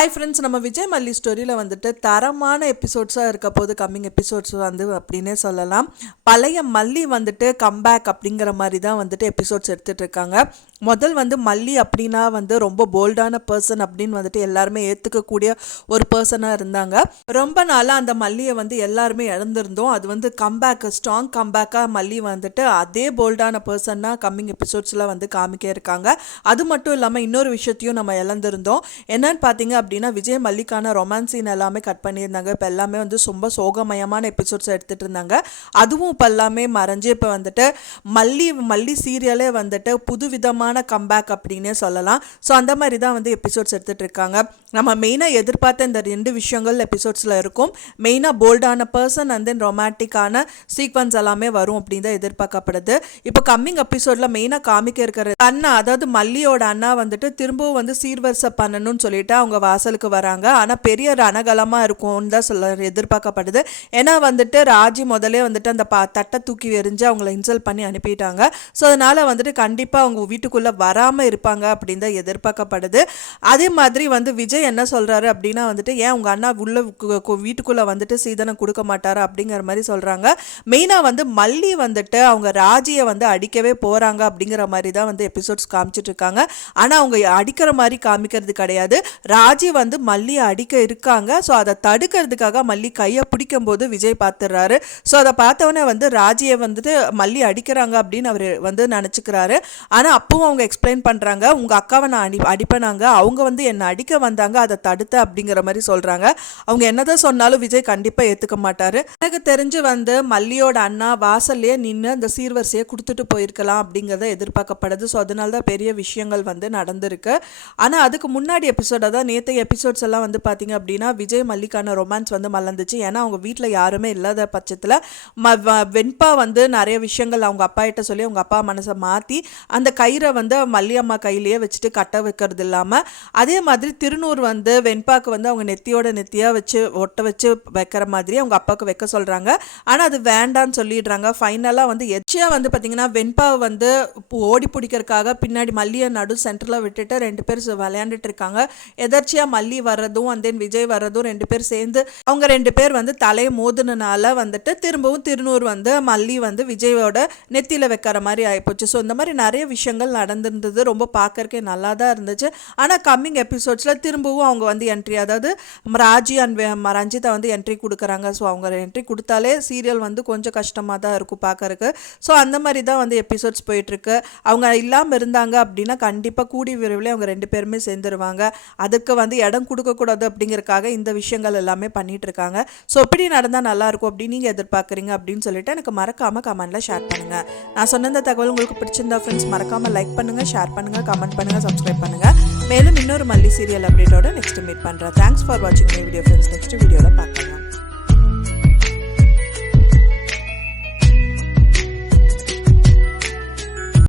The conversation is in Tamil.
ஹாய் ஃப்ரெண்ட்ஸ், நம்ம விஜய் மல்லி ஸ்டோரியில் வந்துட்டு தரமான எபிசோட்ஸாக இருக்க போது கம்மிங் எபிசோட்ஸ் வந்து அப்படின்னே சொல்லலாம். பழைய மல்லி வந்துட்டு கம்பேக் அப்படிங்கிற மாதிரி தான் வந்துட்டு எபிசோட்ஸ் எடுத்துகிட்டு இருக்காங்க. முதல் வந்து மல்லி அப்படின்னா வந்து ரொம்ப போல்டான பர்சன் அப்படின்னு வந்துட்டு எல்லாருமே ஏற்றுக்கக்கூடிய ஒரு பர்சனாக இருந்தாங்க. ரொம்ப நாளாக அந்த மல்லியை வந்து எல்லாருமே இழந்திருந்தோம். அது வந்து கம்பேக், ஸ்ட்ராங் கம்பேக்காக மல்லி வந்துட்டு அதே போல்டான பர்சன்னா கம்மிங் எபிசோட்ஸில் வந்து காமிக்க இருக்காங்க. அது மட்டும் இல்லாமல் இன்னொரு விஷயத்தையும் நம்ம இழந்திருந்தோம். என்னன்னு பார்த்தீங்க அப்படின்னா விஜய் மல்லிக்கான ரொமான்ஸ் சீன் எல்லாமே கட் பண்ணியிருந்தாங்க. இப்போ எல்லாமே வந்து ரொம்ப சோகமயமான எபிசோட்ஸ் எடுத்துகிட்டு இருந்தாங்க. அதுவும் இப்போ எல்லாமே மறைஞ்சு இப்போ வந்துட்டு மல்லி சீரியலே வந்துட்டு புது விதமான கம்பேக் அப்படின்னே சொல்லலாம். ஸோ அந்த மாதிரி தான் வந்து எபிசோட்ஸ் எடுத்துகிட்டு இருக்காங்க. நம்ம மெயினாக எதிர்பார்த்த இந்த 2 விஷயங்கள் எபிசோட்ஸில் இருக்கும். மெயினாக போல்டான பர்சன் அண்ட் தென் ரொமான்டிக்கான சீக்வன்ஸ் எல்லாமே வரும் அப்படின்னு தான் எதிர்பார்க்கப்படுது. இப்போ கம்மிங் எபிசோடில் மெயினாக காமிக்க இருக்கிற அண்ணா, அதாவது மல்லியோட அண்ணா வந்துட்டு திரும்பவும் வந்து சீர்வரிசை பண்ணணும்னு சொல்லிட்டு அவங்க வாசலுக்கு வராங்க. ஆனால் பெரிய ரணகலமாக இருக்கும்னு தான் எதிர்பார்க்கப்படுது. ஏன்னா வந்துட்டு ராஜி முதலே வந்துட்டு அந்த தட்டை தூக்கி எறிஞ்சு அவங்கள இன்சல்ட் பண்ணி அனுப்பிட்டாங்க. ஸோ அதனால் வந்துட்டு கண்டிப்பாக அவங்க வீட்டுக்குள்ளே வராமல் இருப்பாங்க அப்படின்னு தான் எதிர்பார்க்கப்படுது. அதே மாதிரி வந்து விஜய் என்ன சொல்கிறாரு அப்படின்னா வந்துட்டு ஏன் உங்கள் அண்ணா உள்ள வீட்டுக்குள்ளே வந்துட்டு சீதனம் கொடுக்க மாட்டாரா அப்படிங்கிற மாதிரி சொல்கிறாங்க. மெயினாக வந்து மல்லி வந்துட்டு அவங்க ராஜியை வந்து அடிக்கவே போகிறாங்க அப்படிங்கிற மாதிரி தான் வந்து எபிசோட்ஸ் காமிச்சிட்டு இருக்காங்க. ஆனால் அவங்க அடிக்கிற மாதிரி காமிக்கிறது கிடையாது. ராஜி வந்து மல்லியை அடிக்க இருக்காங்க. ஸோ அதை தடுக்கிறதுக்காக மல்லி கையை பிடிக்கும் போது விஜய் பார்த்துடுறாரு. ஸோ அதை பார்த்தவொடனே வந்து ராஜியை வந்துட்டு மல்லி அடிக்கிறாங்க அப்படின்னு அவர் வந்து நினச்சிக்கிறாரு. ஆனால் அப்பவும் அவங்க எக்ஸ்பிளைன் பண்ணுறாங்க, உங்கள் அக்காவை நான் அடிப்பேனாங்க, அவங்க வந்து என்னை அடிக்க வந்தாங்க, அதை தடுத்த அப்படிங்கிற மாதிரி சொல்கிறாங்க. அவங்க என்னதான் சொன்னாலும் விஜய் கண்டிப்பாக ஏற்றுக்க மாட்டார். எனக்கு தெரிஞ்சு வந்து மல்லியோட அண்ணா வாசல்லையே நின்று அந்த சீர்வரிசையை கொடுத்துட்டு போயிருக்கலாம் அப்படிங்கிறத எதிர்பார்க்கப்படுது. ஸோ அதனால தான் பெரிய விஷயங்கள் வந்து நடந்திருக்கு. ஆனால் அதுக்கு முன்னாடி எபிசோட தான் நேற்று எபிசோட்ஸ் எல்லாம் வந்து பார்த்தீங்க அப்படின்னா விஜய் மல்லிக்கான ரொமான்ஸ் வந்து மலர்ந்துச்சு. ஏன்னா அவங்க வீட்டில் யாருமே இல்லாத பட்சத்தில் வெண்பா வந்து நிறைய விஷயங்கள் அவங்க அப்பா கிட்ட சொல்லி அவங்க அப்பா மனசை மாற்றி அந்த கயிறை வந்து மல்லியம்மா கையிலேயே வச்சுட்டு கட்ட வைக்கிறது இல்லாமல், அதே மாதிரி திருநூறு வந்து வெண்பாக்கு வந்து அவங்க நெத்தியாக வச்சு ஒட்ட வச்சு வைக்கிற மாதிரி அவங்க அப்பாவுக்கு வைக்க சொல்கிறாங்க. ஆனால் அது வேண்டான்னு சொல்லிடுறாங்க. ஃபைனலாக வந்து எச்சியாக வந்து பார்த்தீங்கன்னா வெண்பாவை வந்து ஓடி பிடிக்கிறதுக்காக பின்னாடி மல்லியை நடு சென்டரில் விட்டுட்டு 2 பேர் விளையாண்டுட்டு இருக்காங்க. எதர்ச்சியாக மல்லி வர்றதும் அண்ட் தென் விஜய் வர்றதும் 2 பேர் சேர்ந்து அவங்க 2 பேர் வந்து தலையை மோதுனால வந்துட்டு திரும்பவும் திருநூறு வந்து மல்லி வந்து விஜயோட நெத்தியில் வைக்கிற மாதிரி ஆகிப்போச்சு. ஸோ இந்த மாதிரி நிறைய விஷயங்கள் நடந்திருந்தது. ரொம்ப பார்க்கறக்கே நல்லா தான் இருந்துச்சு. ஆனால் கம்மிங் எபிசோட்ஸில் திரும்பவும் அவங்க வந்து என்ட்ரி, அதாவது ராஜி அண்ட் ரஞ்சிதா வந்து என்ட்ரி கொடுக்குறாங்க. ஸோ அவங்க என்ட்ரி கொடுத்தாலே சீரியல் வந்து கொஞ்சம் கஷ்டமாக தான் இருக்கும் பார்க்கறக்கு. ஸோ அந்த மாதிரி தான் வந்து எபிசோட்ஸ் போயிட்டுருக்கு. அவங்க இல்லாமல் இருந்தாங்க அப்படின்னா கண்டிப்பாக கூடி விரைவில் அவங்க 2 பேருமே சேர்ந்துருவாங்க. அதுக்கு வந்து இடம் கொடுக்கக்கூடாது அப்படிங்கிறதுக்காக இந்த விஷயங்கள் எல்லாமே பண்ணிட்டு இருக்காங்க. ஸோ எப்படி நடந்தால் நல்லாயிருக்கும் அப்படின்னு நீங்கள் எதிர்பார்க்குறீங்க அப்படின்னு சொல்லிட்டு எனக்கு மறக்காமல் கமெண்ட்டில் ஷேர் பண்ணுங்கள். நான் சொன்ன இந்த தகவல் உங்களுக்கு பிடிச்சிருந்தா ஃப்ரெண்ட்ஸ் மறக்காமல் லைக் பண்ணுங்கள், ஷேர் பண்ணுங்கள், கமெண்ட் பண்ணுங்கள், சப்ஸ்கிரைப் பண்ணுங்கள். மேலும் இன்னொரு மல்லி சீரியல் அப்டேட்டோட நெக்ஸ்ட் மீட் பண்ணுறேன். தேங்க்ஸ் ஃபார் வாட்சிங் மை வீடியோ ஃப்ரெண்ட்ஸ். நெக்ஸ்ட் வீடியோவில் பார்க்கலாம்.